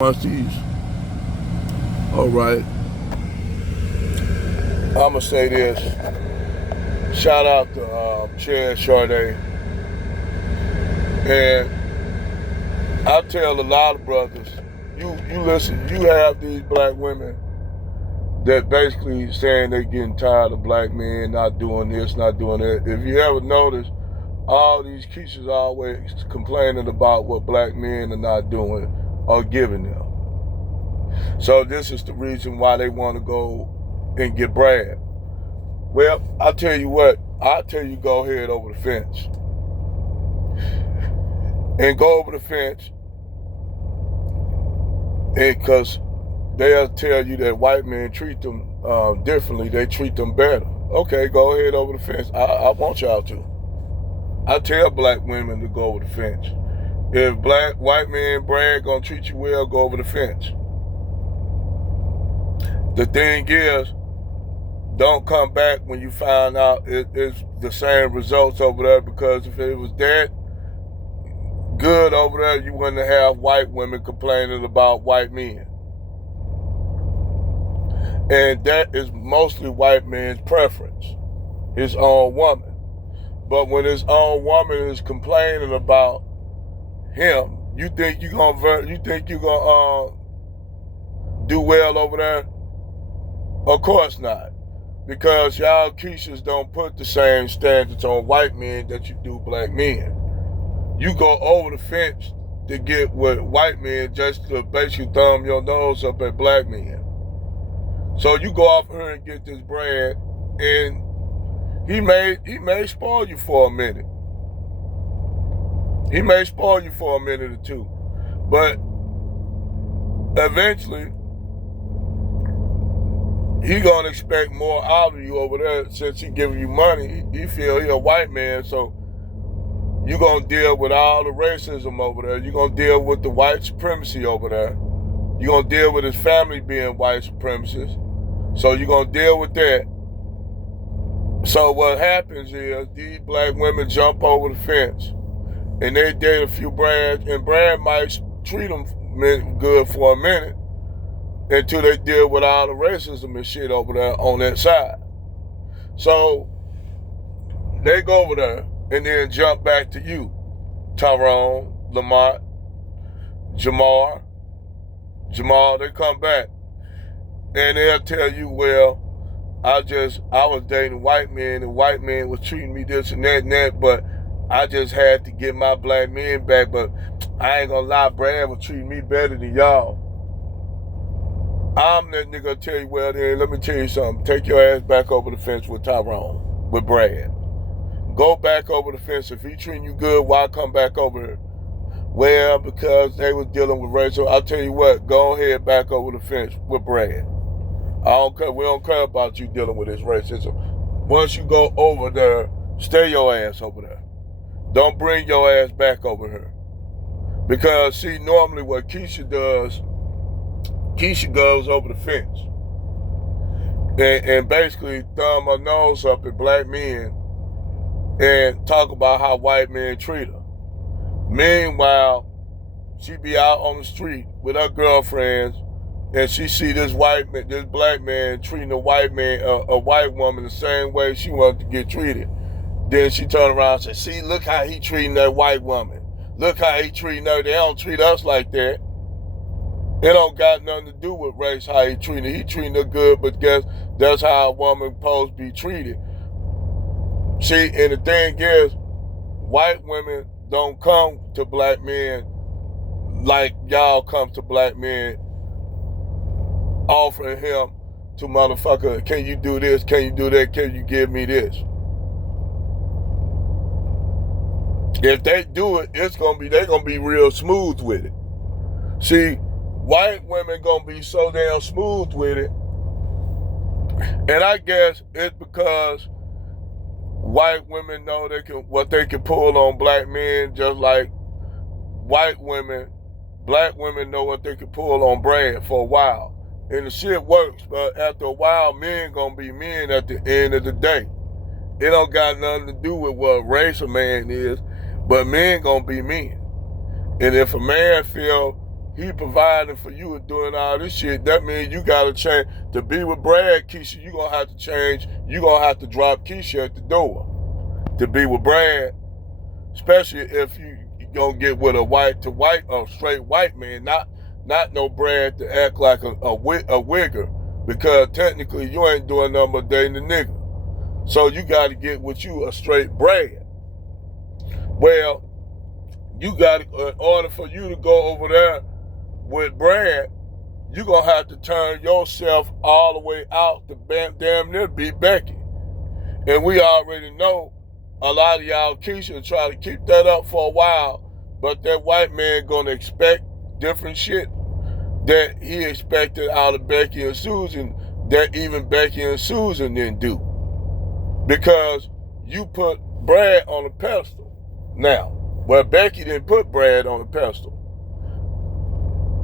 Watch these. All right. I'ma say this. Shout out to Chad Sade. And I tell a lot of brothers, you listen, you have these black women that basically saying they getting tired of black men not doing this, not doing that. If you ever notice, all these Keishas always complaining about what black men are not doing or giving them. So this is the reason why they want to go and get Brad. Well, I'll tell you what, I'll tell you go ahead over the fence. And go over the fence, because they'll tell you that white men treat them differently. They treat them better. Okay, go ahead over the fence. I want y'all to. I tell black women to go over the fence. If white man Brad gonna treat you well, go over the fence. The thing is, don't come back when you find out it's the same results over there, because if it was that good over there, you wouldn't have white women complaining about white men. And that is mostly white man's preference, his own woman. But when his own woman is complaining about him, you think you're gonna do well over there? Of course not, because y'all Keishas don't put the same standards on white men that you do black men. You go over the fence to get with white men just to basically thumb your nose up at black men. So you go off here and get this Brad, and he may spoil you for a minute. He may spoil you for a minute or two. But eventually, he gonna expect more out of you over there. Since he giving you money, he feel he a white man, so you gonna deal with all the racism over there. You gonna deal with the white supremacy over there. You gonna deal with his family being white supremacists. So you gonna deal with that. So what happens is these black women jump over the fence and they date a few Brads, and Brad might treat them good for a minute until they deal with all the racism and shit over there on that side. So they go over there and then jump back to you, Tyrone, Lamont, Jamal, they come back. And they'll tell you, well, I was dating white men, and white men was treating me this and that, but I just had to get my black men back. But I ain't gonna lie, Brad was treating me better than y'all. I'm that nigga tell you, well then, let me tell you something. Take your ass back over the fence with Tyrone, with Brad. Go back over the fence. If he treating you good, why come back over here? Well, because they was dealing with racial. I'll tell you what, go ahead back over the fence with Brad. We don't care about you dealing with this racism. Once you go over there, stay your ass over there. Don't bring your ass back over here. Because see, normally what Keisha does, Keisha goes over the fence and basically thumb her nose up at black men and talk about how white men treat her. Meanwhile, she be out on the street with her girlfriends, and she see this black man treating a white woman the same way she wanted to get treated. Then she turn around and say, see, look how he treating that white woman. Look how he treating her. They don't treat us like that. It don't got nothing to do with race, how he treating her. He treating her good, but guess that's how a woman supposed to be treated. See, and the thing is, white women don't come to black men like y'all come to black men, offering him to motherfucker, can you do this? Can you do that? Can you give me this? If they do it, they're gonna be real smooth with it. See, white women gonna be so damn smooth with it. And I guess it's because white women know what they can pull on black men, just like black women know what they can pull on Brad for a while. And the shit works, but after a while, men gonna be men at the end of the day. It don't got nothing to do with what race a man is, but men gonna be men. And if a man feel he providing for you and doing all this shit, that means you gotta change. To be with Brad, Keisha, you gonna have to change. You gonna have to drop Keisha at the door to be with Brad, especially if you gonna get with a white to white or straight white man, not no Brad to act like a wigger, because technically you ain't doing nothing but dating a nigga. So you got to get with you a straight Brad. Well, you got to, in order for you to go over there with Brad, you gonna have to turn yourself all the way out to damn near be Becky. And we already know a lot of y'all Keisha try to keep that up for a while, but that white man gonna expect different shit that he expected out of Becky and Susan that even Becky and Susan didn't do. Because you put Brad on a pedestal. Now, well, Becky didn't put Brad on a pedestal.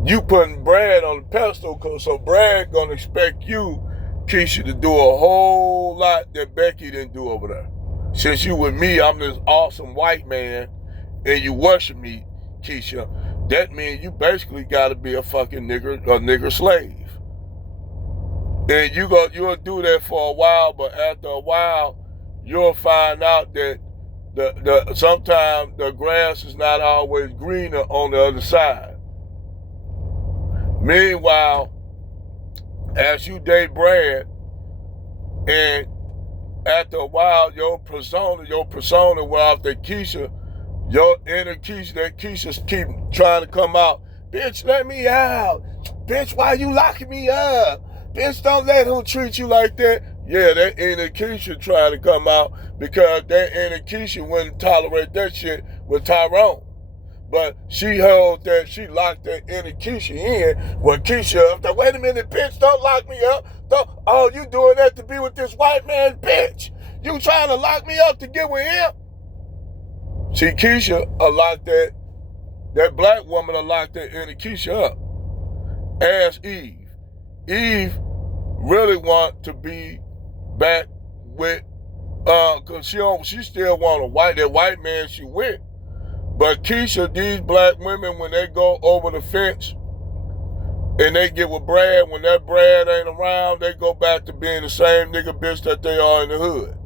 You putting Brad on the pedestal, so Brad gonna expect you, Keisha, to do a whole lot that Becky didn't do over there. Since you with me, I'm this awesome white man, and you worship me, Keisha, that means you basically gotta be a fucking nigger slave. And you'll do that for a while, but after a while, you'll find out that sometimes the grass is not always greener on the other side. Meanwhile, as you date Brad, and after a while, your persona wear off that Keisha, your inner Keisha, that Keisha keep trying to come out. Bitch, let me out. Bitch, why you locking me up? Bitch, don't let him treat you like that. Yeah, that inner Keisha trying to come out because that inner Keisha wouldn't tolerate that shit with Tyrone. But she held that, she locked that inner Keisha in when Keisha, wait a minute, bitch, don't lock me up. Oh, you doing that to be with this white man, bitch. You trying to lock me up to get with him? See, Keisha locked that black woman locked that inner Keisha up. As Eve. Eve really want to be back with, cause she still want that white man she with. But Keisha, these black women, when they go over the fence and they get with Brad, when that Brad ain't around, they go back to being the same nigga bitch that they are in the hood.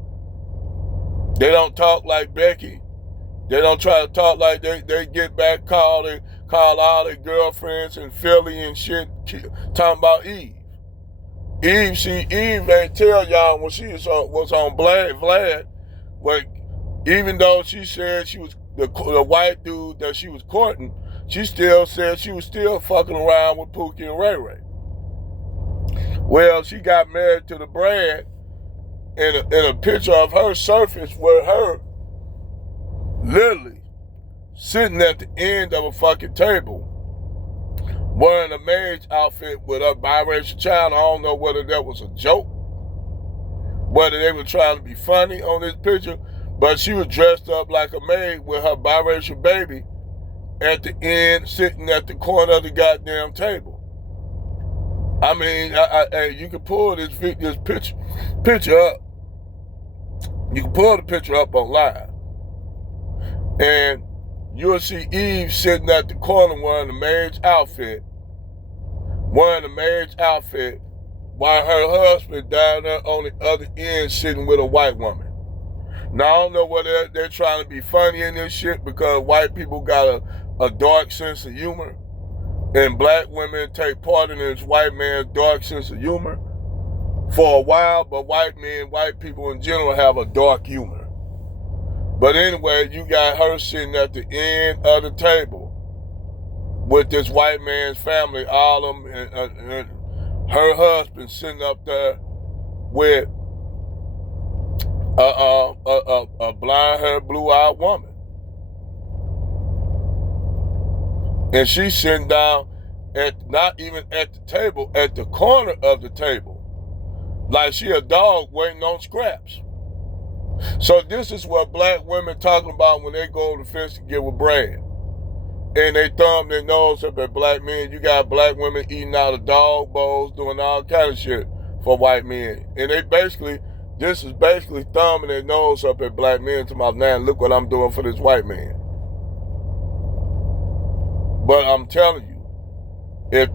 They don't talk like Becky. They don't try to talk like they get back, call all their girlfriends in Philly and shit, talking about Eve. Eve ain't tell y'all when she was on Vlad, but even though she said she was the white dude that she was courting, she still said she was still fucking around with Pookie and Ray Ray. Well, she got married to the Brad, and a picture of her surfaced with her literally sitting at the end of a fucking table wearing a maid's outfit with a biracial child. I don't know whether that was a joke, whether they were trying to be funny on this picture, but she was dressed up like a maid with her biracial baby at the end, sitting at the corner of the goddamn table. I mean, you can pull this picture up. You can pull the picture up online, and you'll see Eve sitting at the corner wearing a maid's outfit, while her husband down there on the other end sitting with a white woman. Now, I don't know whether they're trying to be funny in this shit because white people got a dark sense of humor, and black women take part in this white man's dark sense of humor for a while, but white people in general have a dark humor. But anyway, you got her sitting at the end of the table with this white man's family, all of them, and her husband sitting up there with a blonde-haired, blue-eyed woman. And she's sitting down not even at the table, at the corner of the table, like she a dog waiting on scraps. So this is what black women talking about when they go over the fence to get with Brad. And they thumb their nose up at black men. You got black women eating out of dog bowls, doing all kind of shit for white men. And this is basically thumbing their nose up at black men to my man, look what I'm doing for this white man. But I'm telling you, If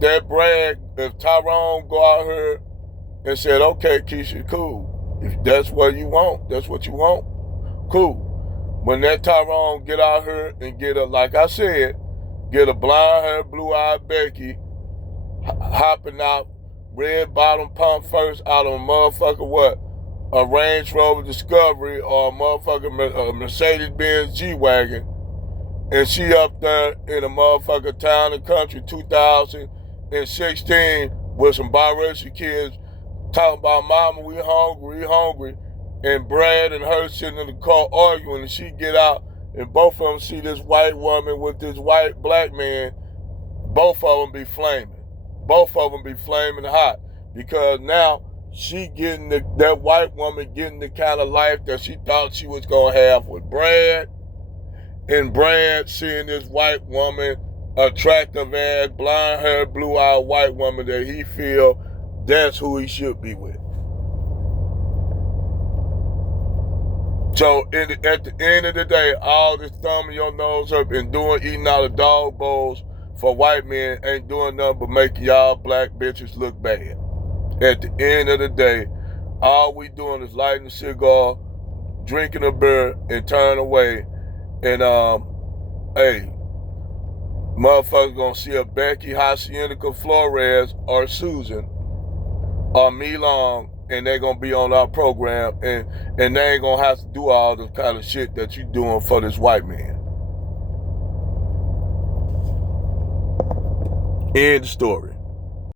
Tyrone go out here and said, okay, Keisha, cool. If that's what you want, cool. When that Tyrone get out here and get like I said, get a blonde hair, blue-eyed Becky hopping out, red bottom pump first out of a motherfucker what? A Range Rover Discovery or a motherfucker Mercedes-Benz G-Wagon, and she up there in a motherfucker town and country 2016 with some biracial kids talking about mama, we hungry, and Brad and her sitting in the car arguing, and she get out and both of them see this white woman with this white black man, both of them be flaming. Both of them be flaming hot because now she getting that white woman getting the kind of life that she thought she was gonna have with Brad, and Brad seeing this white woman, attractive ass, blonde hair, blue-eyed white woman that he feel that's who he should be with. So at the end of the day, all this thumbing your nose up and eating out of dog bowls for white men ain't doing nothing but making y'all black bitches look bad. At the end of the day, all we doing is lighting a cigar, drinking a beer, and turn away. And hey, motherfuckers gonna see a Becky Hacienda Flores or Susan or Me Long, and they gonna be on our program, and they ain't gonna have to do all the kind of shit that you doing for this white man. End story.